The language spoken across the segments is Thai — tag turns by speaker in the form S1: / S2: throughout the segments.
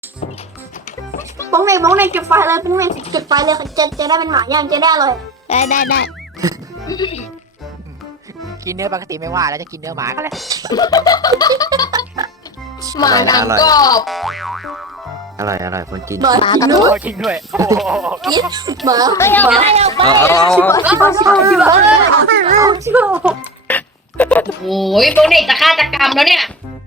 S1: ป้องในเก็บไฟเลยป้องในเก็บไฟเลยจะได้เป็นหมาย่างจะได้อร่อยได้
S2: กินเนื้อปกติไม่ว่าแล้วจะกินเนื้อหมาก็เลย
S1: หมาหนังกรอบ
S3: อร่อยคนกิน
S1: หมากินด้วย
S2: จริงด้วยโอ้โห
S1: กินหมาชิบะชิบะ
S4: โอ้ยโบเน็ตจะฆาตกรรมแล้วเนี่ย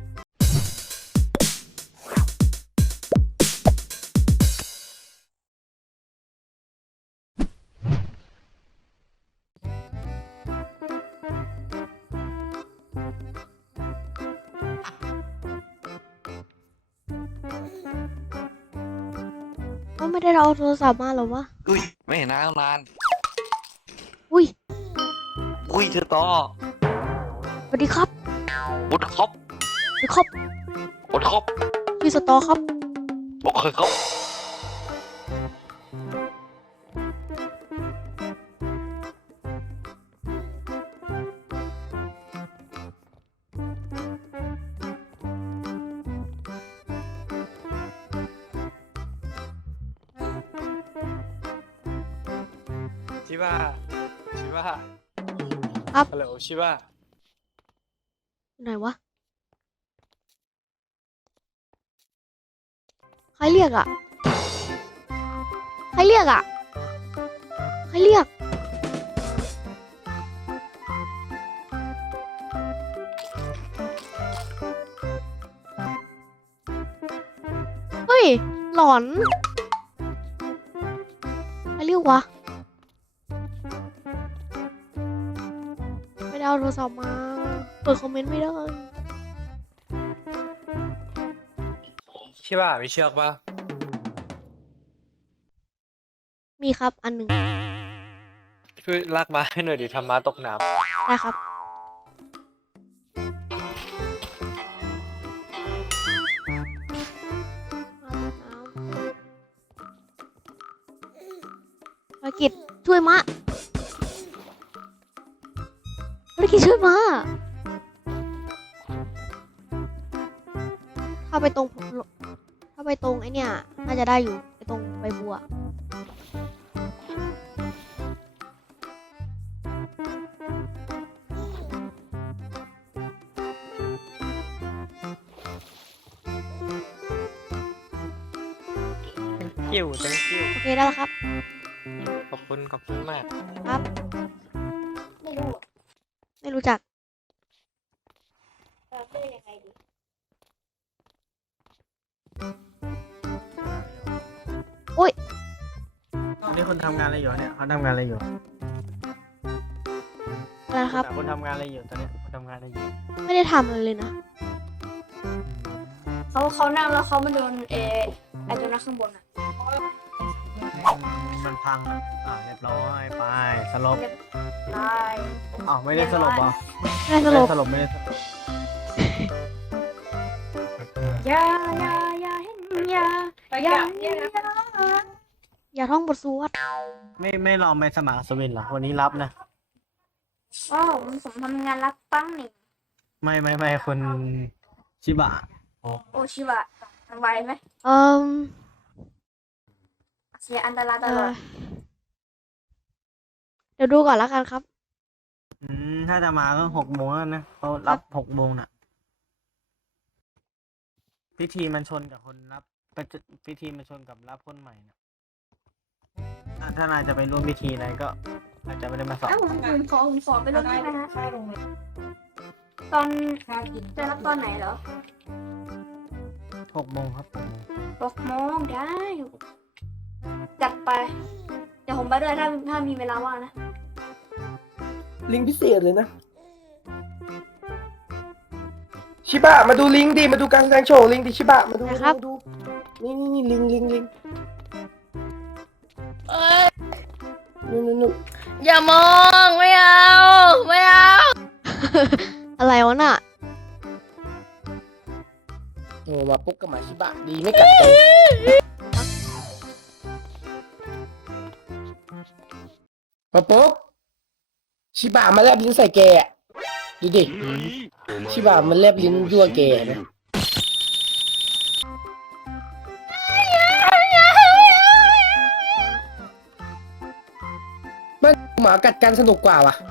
S5: ก็ไม่ได้เอาโทรศัพท์มาหรอวะ
S6: อุ้ยไม่เห็นหน้าตั้งนาน
S5: อุ้ย
S6: อุ้ยเธอต่อ
S5: สวัสดีครับ
S6: บุดครบ
S5: สวัสดีครับ
S6: บุดครบ
S5: ชื่อสตอครับ
S6: บอกเคยครบ
S7: ชิบะชิบะ
S5: ครับ
S7: ฮัลโหลชิบะ
S5: ไหนวะ ใครเรียกอ่ะ ใครเรียกอ่ะ ใครเรียก เฮ้ย หลอน ใครเรียกวะ ไม่ได้เอาโทรศัพท์มา เปิดคอมเมนต์ไม่ได้
S7: ชิบะมีเชือกปะ
S5: มีครับ อันหนึ่ง
S7: ช่วยลากมาให้หน่อยดิทำม้าตกน้
S5: ได้ครับ ภารกิจช่วยมะภารกิจช่วยมะถ้าไปตรงไอเนี่ย น่าจะได้อยู่ไปตรงใบบัว
S7: ำกิ้ว thank you
S5: โอเคได้แล้วครับ
S7: ขอบคุณมาก
S5: ครับ
S1: ไม่รู้
S5: ไม่รู้จัก
S1: จะเป็นยังไงดี
S8: นี่คนทำงานอะไรอยู่เนี่ยเขาทำงานอะไรอยู่
S5: อะไรนะครับ
S8: คนทำงานอะไรอยู่ตอนเนี้ยคนทำงานอะไรอยู่
S5: ไม่ได้ทำอะไรเลยนะ
S1: เขานั่งแล้วเขามาโดนไอ้ตัวนั้นข้างบนอ่ะ
S8: มันพังอ่ะเรียบร้อยไปสลบ
S1: ตาย
S8: อ้าวไม่ได้สลบเหรอ
S5: ไม่ได้สลบ
S8: ไม่ได้สลบ
S1: อย่าเห็นอย่า
S5: อย่าท่องบทสวด
S8: ไม่ลองไปสมัครสวินเหรอวันนี้รับนะ
S1: อ๋อผมทำงานรับปั้งหนิ
S8: ไม่คนชิบะ
S1: โอชิบะมันไหวไหม
S5: เอ่ม
S1: เสียอันตรายตลอด
S5: เดี๋ยวดูก่อนแล้วกันครับ
S8: ถ้าจะมาก็6 โมงแล้วนะเขารับ6 โมงน่ะ พิธีมันชนกับคนรับพิธีมันชนกับรับคนใหม่นะถ้านายจะไปร่วมพิธีอะไรก็ อาจจะไม่ได้มาสอบ
S1: ผมขอไปลงได้ไหมฮะตอนจะรับตอนไหนเหรอ
S8: 6 โมงครับ6 โมง
S1: 6 โมงได้จัดไป เดี๋ยวผมไปด้วยถ้ามีเวลาว่างนะ
S9: ลิงพิเศษเลยนะ ชิบะมาดูลิงดิมาดูการแสดงโชว์ลิงดิชิบะมาดู
S5: นะครับ
S9: ดูนี่ลิงนู่น
S4: อย่ามองไม่เอา
S5: อะไรวะน่ะ
S9: โอ้มาปุ๊กกับหมาชิบะดีไม่กัดกันมาปุ๊กชิบะมาแลบลิ้นใส่แกอะดูดิชิบะมันแลบลิ้นยั่วแกนะหมากัดกันสนุกกว่าว่ะ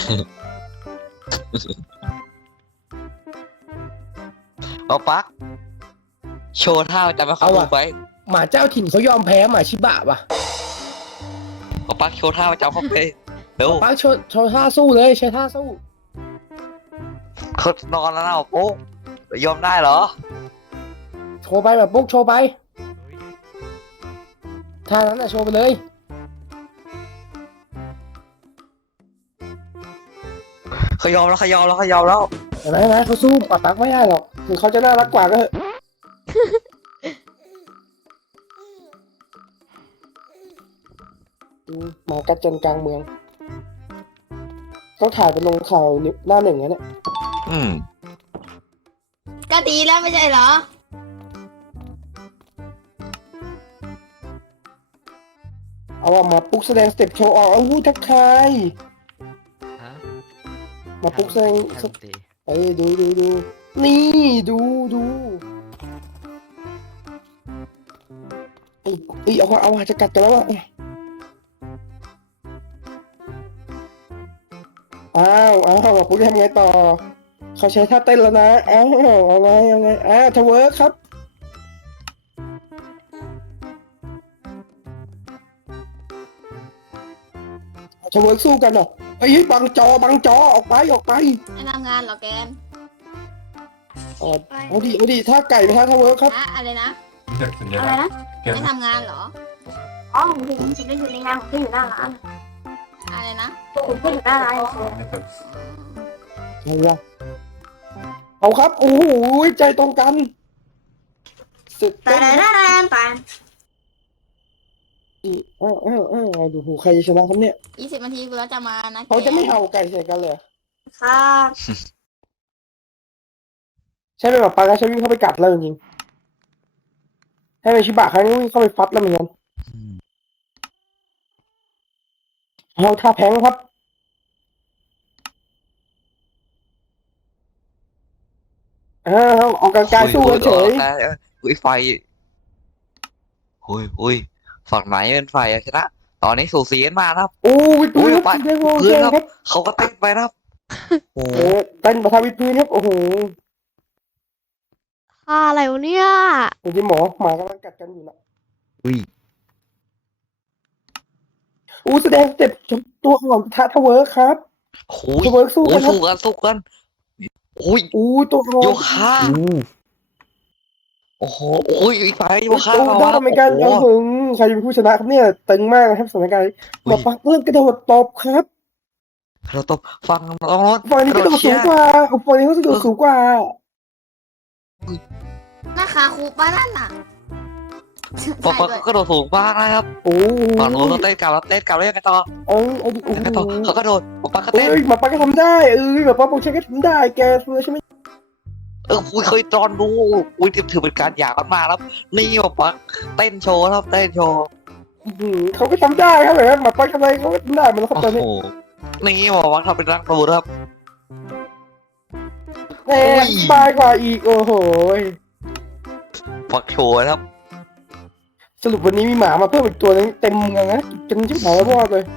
S6: เอาปักโชว์ท่าจะมาเข้าไป
S9: หมาเจ้าถิ่นเขายอมแพ้หมาชิบะว่ะ
S6: เอาปักโชว์ท่าจะเข้าไปเร็ว
S9: ป้าโชว์ท่าสู้เลยใช้ท่าสู้
S6: เขานอนแล้วนะโป๊กยอมได้เหรอ
S9: โชว์ไปแบบปุ๊กโชว์ไปท่านั้นน่ะโชว์ไปเลย
S6: เขายอมแล้วเขายอมแล้วเขายอมแล้ว
S9: เห็นไหมเขาสู้ปะปักไม่ได้หรอกถึงเขาจะน่ารักกว่าก็เถอะ หมากัดจนกลางเมือง ต้องถ่ายไปลงข่าวหน้าหนึ่งนะเนี่ย
S6: อืม
S5: ก็ดีแล้วไม่ใช่เหรอ
S9: เอาว่ามาปุ๊กแสดงสเต็ปโชว์ออกเอาหูทักทายมาปุ๊กแสดงดูนี่ดูไอ้เอาจะกัดกันแล้วอ่ะมาปุ๊กทำไงต่อเขาใช้ท่าเต้นแล้วนะเอาไงทเวิร์คครับทเวิร์คสู้กันเหรอไอ้บังจอออกไป
S5: ไม่ทำงานเหรอแกน
S9: เอาดิท่าไก่ไปท่าทเวิร์คครับ
S5: อะไรนะ
S1: อะไรนะ
S5: ไม่ทำงานเหรอ
S1: อ๋อผมถึงได้อยู่ในงานผมแค่อยู่หน้าร้าน
S5: อะไรนะ
S1: ผมแค่อยู่หน้าร้านเฉย
S9: เอาครับโอ้โหใจตรงกันสุด
S1: แต่
S9: เต้น
S1: แต่
S9: ดูหูใครจะชนะครับเนี่ย
S5: 20 นาทีกูแล้วจะมานะ
S9: เขาจะไม่เห่าไก่ใส่กันเลย
S1: ครับ
S9: ใช่ไหมแบบปลากระชับวิ่งเข้าไปกัดแล้วจริงๆให้เป็นชิบะครั้งนี้วิ่งเข้าไปฟัดแล้วเหมือนกันเอาท่าแพงครับออกกำลังกายสู้กันเฉย
S6: อุ้ยไฟอุ้ยฝั่งไหนเป็นไฟอะชนะตอนนี้สูสีกันมากนะครับ
S9: โอ้ยดู
S6: อุ้ย
S9: ครับ
S6: ไป
S9: เรียกว่า
S6: พื้น
S9: ค
S6: ค
S9: รั
S6: รั
S9: บบ
S6: เขาก็เต้นไปนะครับโอ้
S9: เต้นประทาวิดพื้นครับโอ้โห
S5: อะไรวะเนี่ย
S9: จริงๆหมากำลังกัดกันอยู่นะ
S3: อุ้ย
S9: แสดงสเต็ปตัวของทเวิร์คครับ
S6: โห
S9: ทเวิร์คสู้กันครับ
S6: สู้กันโอ้ย
S9: ตัวของ
S6: โยคะโอ้โหอีกฝ่ายโยคะ
S9: ว่าทำไมกันใครเป็นผู้ชนะครับเนี่ยตึงมากนะครับสถานการณ์หมอปักเริ่มกระโดดตบครับ
S6: เราตบฟังน้องรถ
S9: ฝั่งนี้กระโดดสูงกว่าฝั่งนี้เขากระโดดสูงกว่า
S5: หน้าขาคูป้านั่นน่ะ
S6: ฟังก็โดดสูงมากนะครับ
S9: โอ้
S6: ฝั่งนู้นเราเต้นกลับแล้วยังไงต่อ
S9: ยัง
S6: ไงต่อเขากระโดดปักก็
S9: เอ้
S6: เต้น
S9: ยหมอปักก็ทำได้หมอปักบอกใช่ก็ทำได้แกใช่ไหม
S6: เคยตอนดูถือเป็นการหยาบกันมากแล้วนี่ปักเต้นโชว์ครับเต้นโชว์
S9: เขาก็ทำได้ครับแบบหมอปักทำอะไรเขาก็ทำได้มันครับตอนนี้
S6: นี่ปักทำเป็นรักตูครับ
S9: แหมสบายกว่าอีกโอ้โห
S6: ปักโชว์ครับ
S9: สรุปวันนี้มีหมามาเพิ่มอีกตัวนึงเต็มเมืองนะจนชิบหายรอดเลย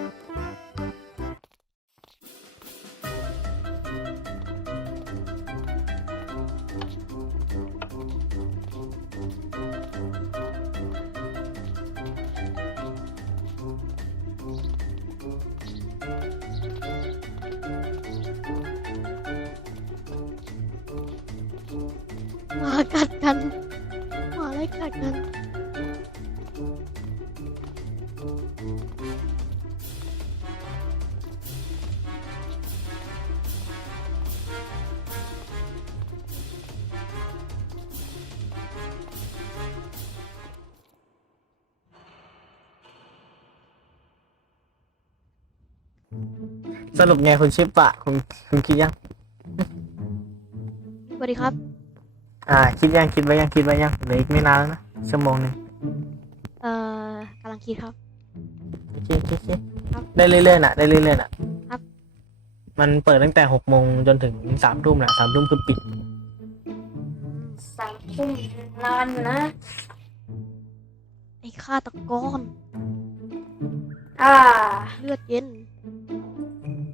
S5: หมากัดกันหมาอะไรกัดกัน
S8: สรุปไงคุณชิปะคุณคิดยัง
S5: สวัสดีครับ
S8: คิดไว้ยังเหลืออีกไม่นานแล้วนะชั่วโมงนึง
S5: กำลังคิดครับ
S8: คิดได้เรื่อยๆน่ะ
S5: ครับ
S8: มันเปิดตั้งแต่6 โมงจนถึง3 ทุ่มแหละ3 ทุ่มคือปิด
S1: 3 ทุ่มนานอยู่นะ
S5: ไอ้ฆาตกร
S1: อ่า
S5: เลือดเย็น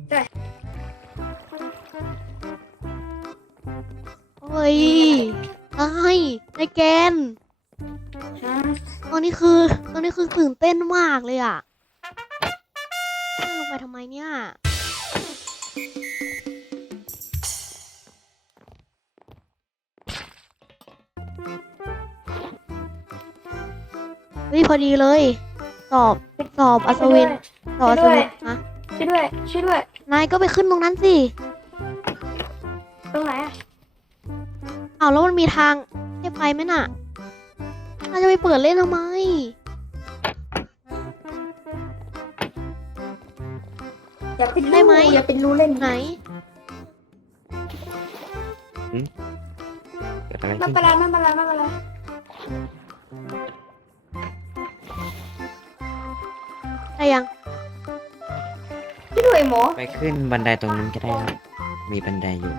S5: โอ้ยไอ้ในแกน ตอนนี้คือตื่นเต้นมากเลยอ่ะลงไปทำไมเนี่ยเฮ้ยพอดีเลย สอบอัศวินสอบอัศวินฮะ
S1: ช่วยด้วย
S5: นายก็ไปขึ้นตรงนั้นสิ
S1: ตรงไหนอ่ะ
S5: อ้าวแล้วมันมีทางให้ไปไหมน่ะนายจะไปเปิดเล่นทำไม
S1: อย่าเป็น
S5: ได้ไหม
S1: อย่าเป็นรู้เล่น
S5: ไหน
S3: เกิดอะไร
S1: ไม่
S3: ขึ้น
S1: เป็นไรไม่เป็นไรไม่เป็นไร
S5: ได้ยัง
S1: ช่วยด้วยหมอ
S3: ไปขึ้นบันไดตรงนั้นก็ได้ครับมีบันไดอยู่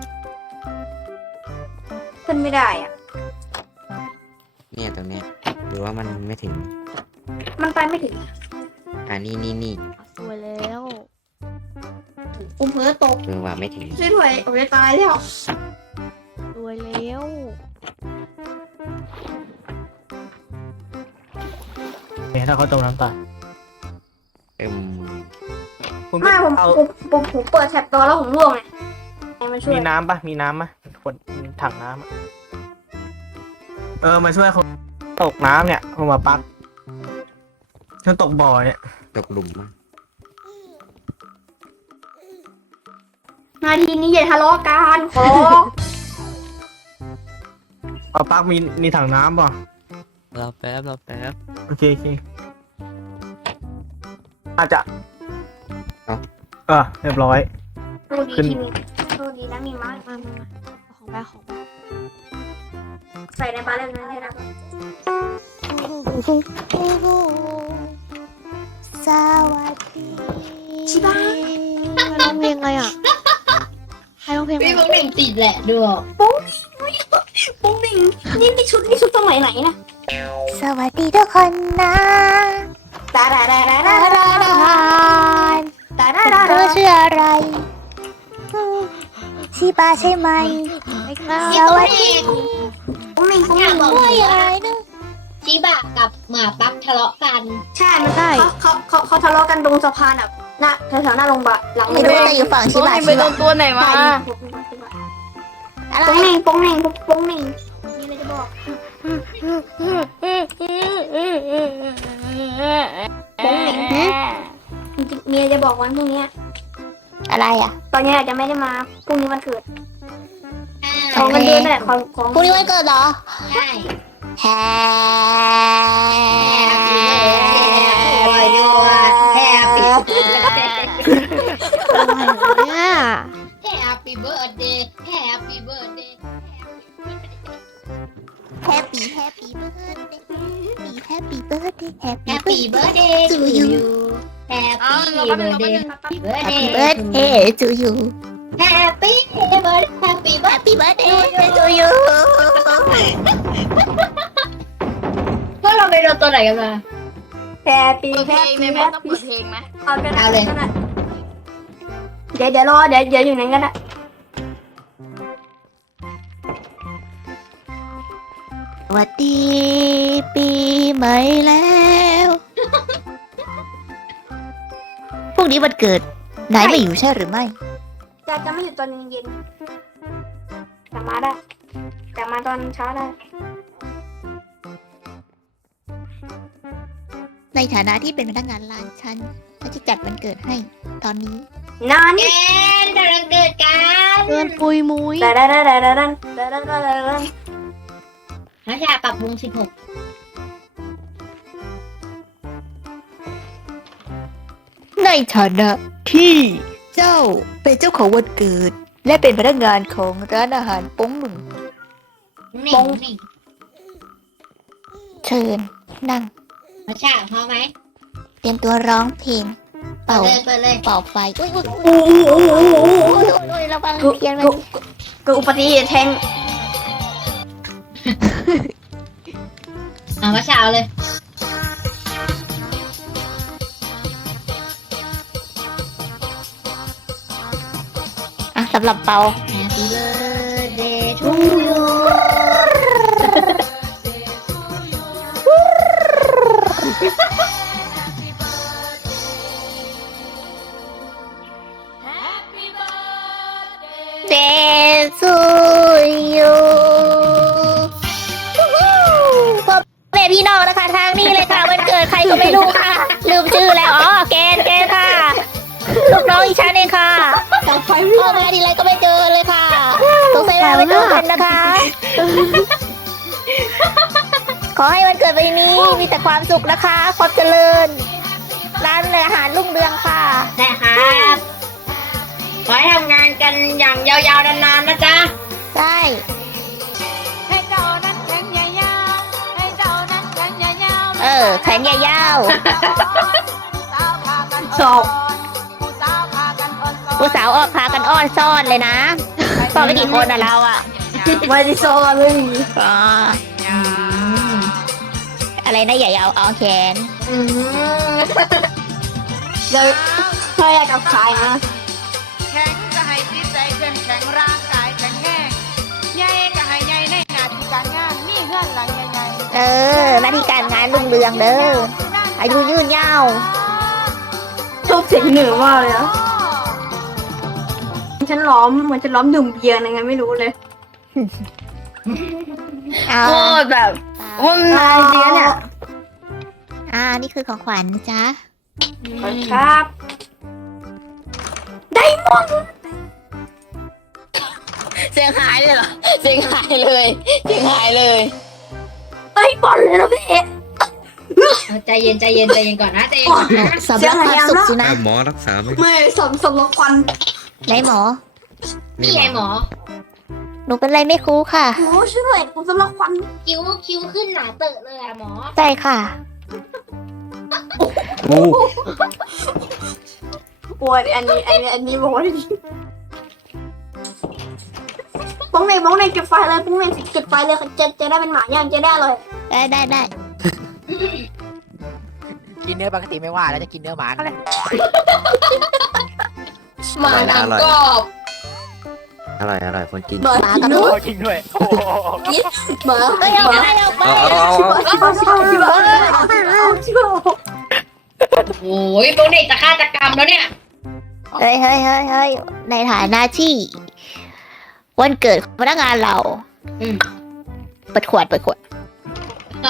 S1: ขึ้นไม่ได้อ่ะ
S3: เนี่ยตรงเนี้ยหรือว่ามันไม่ถึง
S1: มันไปไม่ถึง
S3: นี่
S5: สวยแล้ว
S1: อุ้มเพื่อตก
S3: คือว่าไม่ถึง
S1: ช่วยด้วยโอ้ยตายแล้ว
S5: สวยแล้ว
S8: ถ้าเขาจมน้ำตาย คุณ
S1: ไม่ผม
S8: เอา
S1: ผมเปิดแท็บตัวแล้วผมร่วงไงให้มาช่วย
S8: มีน้ำปะมีน้ำไหมขวดถังน้ำอะมาช่วยคนตกน้ำเนี่ยผมมาปักฉันตกบ่อเนี่ย
S3: ตกหลุมมั้ง
S1: นาทีนี้อย่าทะเลาะกันขอ
S8: เอาปักมีถังน้ำป่ะ
S6: รอแป๊บ
S8: โอเคอาจจะเรียบร้อย
S1: ดูดี
S8: ขึ้น
S1: ทีนี้ดูดีนะมีไม้
S5: มาของไป
S1: ใส่ในปลาเล่มนั้นให้นะ
S5: สวัสดี
S1: ชิบะ
S5: ใครร้องเพลงอะไรอ่ะใครร้องเพลงอะไร
S4: พี่พวกหนึ่งติดแหละดูออก
S1: ปุ้งหนิงนี่ชุดสมัยไหนนะ
S5: สวัสดีทุกคนนะ
S1: ตาดาดาดาดาดาดาตาดาดา
S5: เธ
S1: ดา
S5: อชื่ออะไรชีบาใช่ไหมไม่ครับ
S4: สวัสดี
S1: ปุ้งหนิง
S4: บอก
S5: ว่าอย่างไรนะ
S4: ชิบะกับหมาปั๊กทะเลาะกัน
S1: ใช่มันเขาทะเลาะกันตรงสะพานอ่ะหน้าแถวๆหน้าโรงพยาบาลหลัง
S5: ไม่รู้แต่อยู่ฝั่งชีบา
S1: ไปโดนตัวไหนมาปุ้งหนิงปุ้งหนิงมีอะไรจะบอกปุ้งหนิงมีอะไรจะบอกวันพรุ่งนี้
S5: อะไรอ่ะ
S1: ตอนนี้อาจจะไม่ได้มาพรุ่งนี้วันเกิดของกันเดือนนั่นแหละของ
S5: พรุ่งนี้วันเกิดเหรอ
S4: ใช่
S5: แฮ เนี่ย
S4: Happy birthday Happy birthday
S5: Happy birthday Happy birthday
S4: Happy birthday to you Happy birthday Happy
S5: birthday to you
S4: Happy birthday
S5: Happy birthday to you
S4: พวกเราไปโดนตัวไหนกันมา
S1: แฮปปี้แฮปปี้แม่ต้องเปิดเพลงไหมเอาก็ได้
S4: เอาเลย
S1: ก็ได้เดี๋ยวรอเดี๋ยวอยู่ไหนกันอะ
S5: สวัสดีปีใหม่แล้วพรุ่งนี้วันเกิดไหนไม่อยู่ใช่หรือไม่
S1: จะไม่อยู่ตอนเย็นๆแต่มาได้แต่มาตอนเช้าได้
S5: ในฐานะที่เป็นพนักงานร้านฉันจะจัดวันเกิดให้ตอนนี้
S1: นาน
S4: แก
S1: นี่
S4: นกำลังเกิดกัน
S5: เกินปุยมุย
S1: แต่ได้
S4: นัชชาปรับวง16
S5: ในฐานะที่เจ้าเป็นเจ้าของวันเกิด และเป็นพนักงานของร้านอาหารโป้งหนึ่ง
S4: นี่
S5: เชิญนั่ง
S4: นัชชาพร้อมไหม
S5: เตรียมตัวร้องเพลง
S4: เปิ
S5: เป่า
S4: ดเลย
S5: เป่าไฟอุ้ยระวังเทียนมัน
S1: เกิดอุบัติเหตุแทง
S4: เอานัชชาเอาเลยำหรับเปา Happy birthday to you Day to you พ่อแม่พี่น้องนะคะทางนี้เลยค่ะวันเกิดใครก็ไม่รู้ค่ะ ลืมชื่อแล้วอ๋อแกนค่ะ ลูกน้องอีฉันเองค่ะพ่อมาทีไรก็ไม่เจอเลยค่ะสงสัยเราไม่เจอกันนะคะ ขอให้วันเกิดปีนี้มีแต่ความสุขนะคะความเจริญ ร้านอาหารรุ่งเรืองค่ะได้ครับขอให้ทำงานกันอย่างยาวๆนานๆนะจ๊ะได้ แขนยาวๆชอบผู้สาวออกพากันอ้อนซ่อนเลยนะซ่อนไปกี่คนอะเราอะ
S1: ไม่ได้โซ่เลย
S4: อ๋ออะไรนะอย่าเอาเอาแขน
S1: เลยใครอยากกับใครนะ
S2: แข็งก็ให้จิตใจเข้มแข็งร่างกายแข็งแรงใหญ่ก็ให้ใหญ่ในหน้าที่การงานมีเงื่อนหลังใหญ่
S4: หน้าที่การงานรุ่งเรืองเด้ออายุยืนยาว
S1: ชอบเสียงเหนือมากเลยนะฉันล้อมเหมือนฉันล้อมดื่มเบียร์อะไรไงไม่รู้เลย
S4: โคตรแบบ
S1: มันนานจริงๆเนี่ย
S4: นี่คือของขวัญนะจ๊ะ
S1: ครับ
S4: เสียงหายเลยเหรอเสียงหายเลย
S1: ไอ้บอลเลยนะพี่
S4: ใจเย็นก่อนนะใจเย็นก่อนนะสำหรับความสุขสินะ
S3: หมอรักษาไหม
S1: ไม่สำลักควัน
S4: ไหนหมอ
S3: นี่ไงหมอ
S4: หนูเป็นไรไม่รู้ค่ะ
S1: หมอช่วยผมสำลักควัน
S4: คิ้วขึ้นหนาเตอะเลยอะหมอใช่ค่ะ
S3: โอ้
S1: ปวดอันนี้บอกว่าดีบ้องในจุดไฟเลยบ้องในจุดไฟเลยจะได้เป็นหมาย่างจะได้เลย
S4: ได้
S2: กินเนื้อปกติไม่ว่าแล้วจะกินเนื้อหมาก็เลย
S1: หมาหนังกรอบ
S3: อร่อยคนกิน
S1: หมา
S4: หมา
S1: กิ
S4: กับ
S1: น
S4: ลู
S1: ด้
S4: ก
S1: วย
S2: จริงด้วยโอ้โห
S1: หมา
S4: เอ้ยเอาไปเอาไป
S1: โอ้ยบ้องในจะฆ่าจะกรรมแล้วเนี่ย
S4: เฮ้ยในฐานะที่ วันเกิดของพนักงานเราเปิดขวด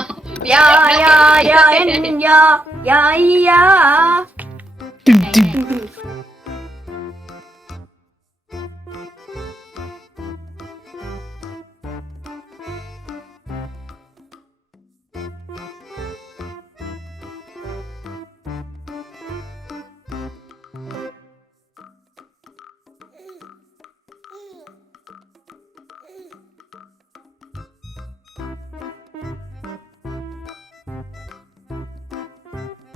S1: ยา